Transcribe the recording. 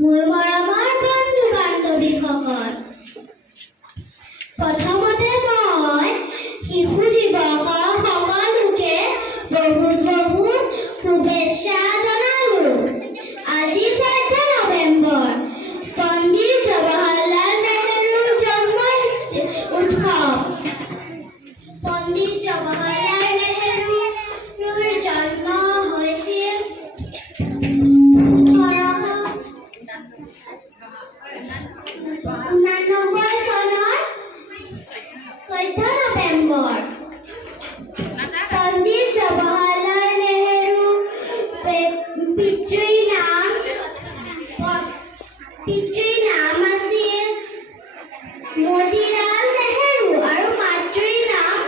মোৰ মৰমৰ বন্ধু বান্ধৱীসকল, প্ৰথমতে মই শিশু দিৱসৰ সকলোকে বহুত শুভেচ্ছা জনালো। আজি 14 নৱেম্বৰ, পণ্ডিত জৱাহৰলাল নেহৰুৰ জন্ম উৎসৱ। পণ্ডিত জৱাহৰলাল নেহৰুৰ জন্ম হৈছিল 1899 চনৰ 14 নৱেম্বৰ। পণ্ডিত জৱাহৰলাল নেহৰুৰ পিতৃৰ নাম আছিল মতিলাল নেহৰু আৰু মাতৃৰ নাম